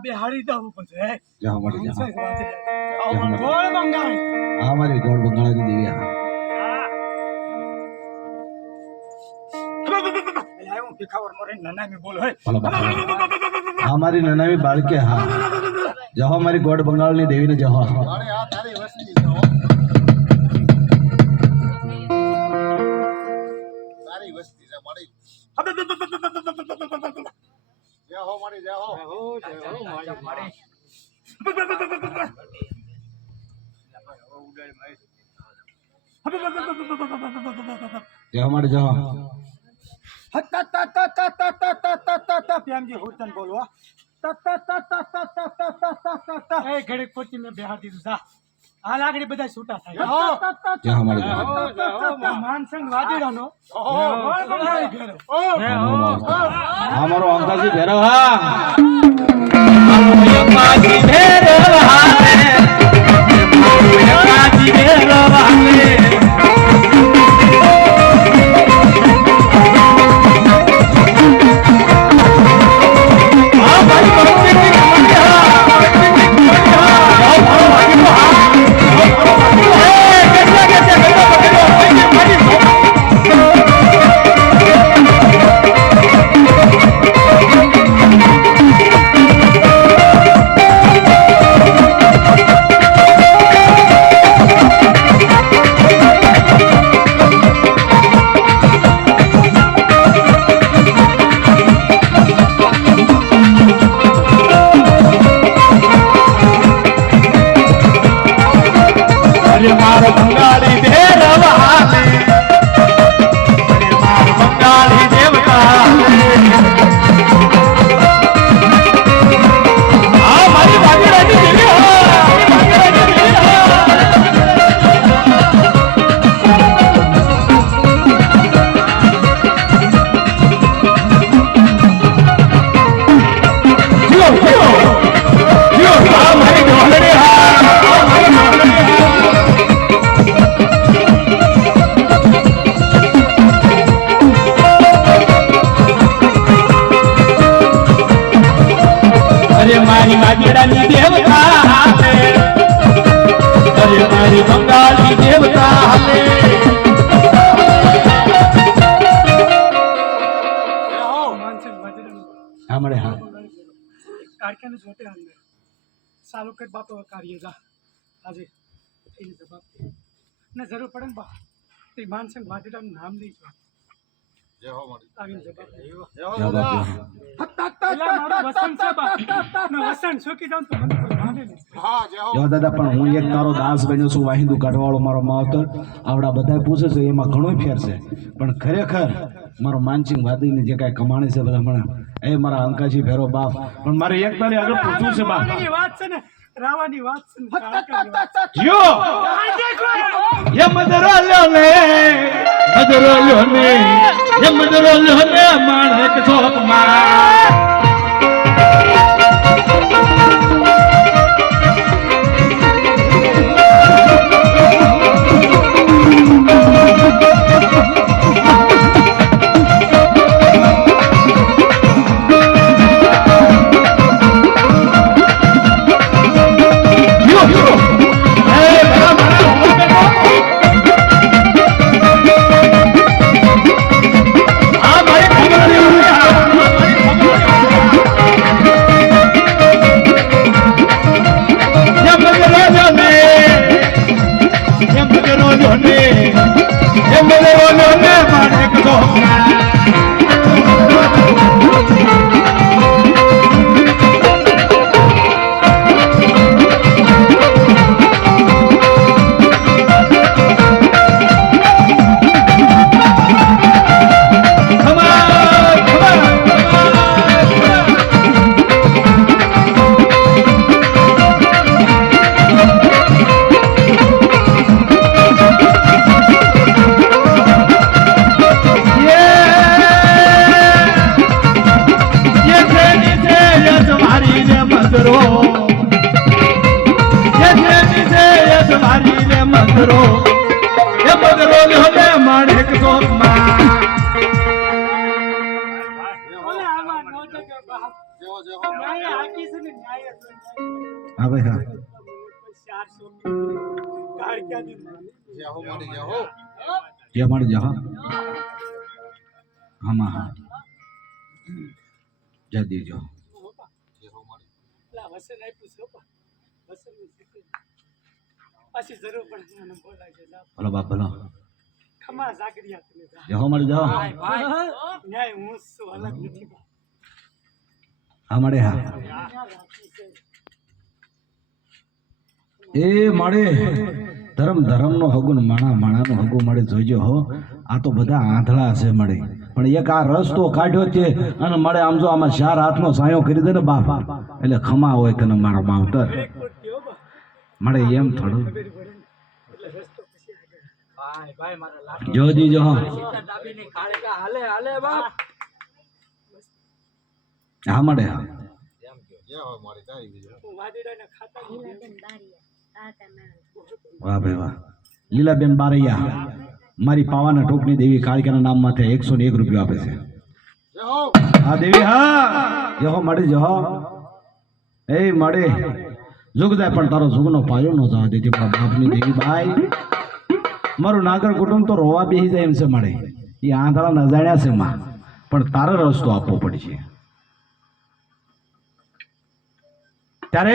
બેહાડી દઉં પછી જાઓ મળી જાઓ ગોળ બંગાળ આ મારી ગોળ બંગાળની દેવી હા ભલો હા મારી નનાવી બાળકે હા જહો મારી ગોળ બંગાળની દેવીને જહો તારી વસ્તી છે હો. તારી વસ્તી છે મળી જય હો મળી જય હો જહો મારી જહો પ્યામજી હોતન બોલો એ ઘડી કોચી મેં બેહાર દીધું જા આ લાગડી બધા છૂટા થાય જહો મારી જહો માનસંગ વાદીડાનો હા મારો અંકાજી ભેરવ હા સારું કઈ બાપો કાર્ય જા આજે એને જવાબ ને જરૂર પડે ને બા તે માનસંગ વાદીડાનું નામ લઈ જો જય હો મળી આવીને જવાબ જય હો દાદા વસંત સુકી જાઉં તો મને કોઈ માને નહીં હા જય હો જો દાદા પણ હું એક તારો દાસ બન્યો છું વાહિંદુ કાઢવાળો મારો માવતર આવડા બધા પૂછે છે એમાં ઘણો ફેર છે પણ ખરેખર મારો માનસિંગ વાદીની જે કાંઈ કમાણી છે બધા મને એ મારા અંકાજી ભેરો બાપ પણ મારે એક તારી આગળ પૂછવું છે બાપ રાવાની વાત છે ને રાવાની વાત છે જો ये मदरो ने ये मदरो ने माणक छोक मार હા ભાઈ હા 400 ગાળ ક્યાંથી મારે? જય હો મારી જય હો જે મારી જા હા હા જય દીજો જય હો મારી પેલા વસન આપ્યું છે બા. વસનનું શીખી. પાછી જરૂર પડે મને બોલાવજો. જા. ભલો બાપ ભલો ખમા જાગરિયા તમે જા. જે હો મારી જા ન્યાય હું છું અલગ નથી બા. હા મળે હા ન્યા રાખી છે. એ મળે ધર્મ નો હગુન માણાનું હગું મળે જોજો હો આ તો બધા આંધળા છે મળે પણ એક આ રસ્તો કાઢ્યો છે અને મળે આમ જો આમાં 4 હાથનો સાયો કરી દે ને બાપ એટલે ખમા હોય કે મારો માવતર એક કોટ થયો બા. મળે એમ થોડું ખબર પડે ને. એટલે રસ્તો પછી આગળ. જોજી જો હા મળે હા જય હો મારી તારી બીજો હું વાદીડાના ખાતામાં વાહ ભાઈ વાહ લીલાબેન બારૈયા મારી પાવાના ટોકની દેવી કાળિકાના નામ માથે 101 રૂપિયા આપે છે જય હો હા દેવી હા જહો મળે જહો એ મળે જુગદાય પણ તારો જુગનો પાયો ન જવા દેતી મારા બાપની દેવી બાઈ મારું નાગર કુટુંબ તો રોવા બેસી જાય એમ છે મળે એ આંધળા નજાણ્યા છે માં પણ તારો રસ્તો આપવો પડશે ત્યારે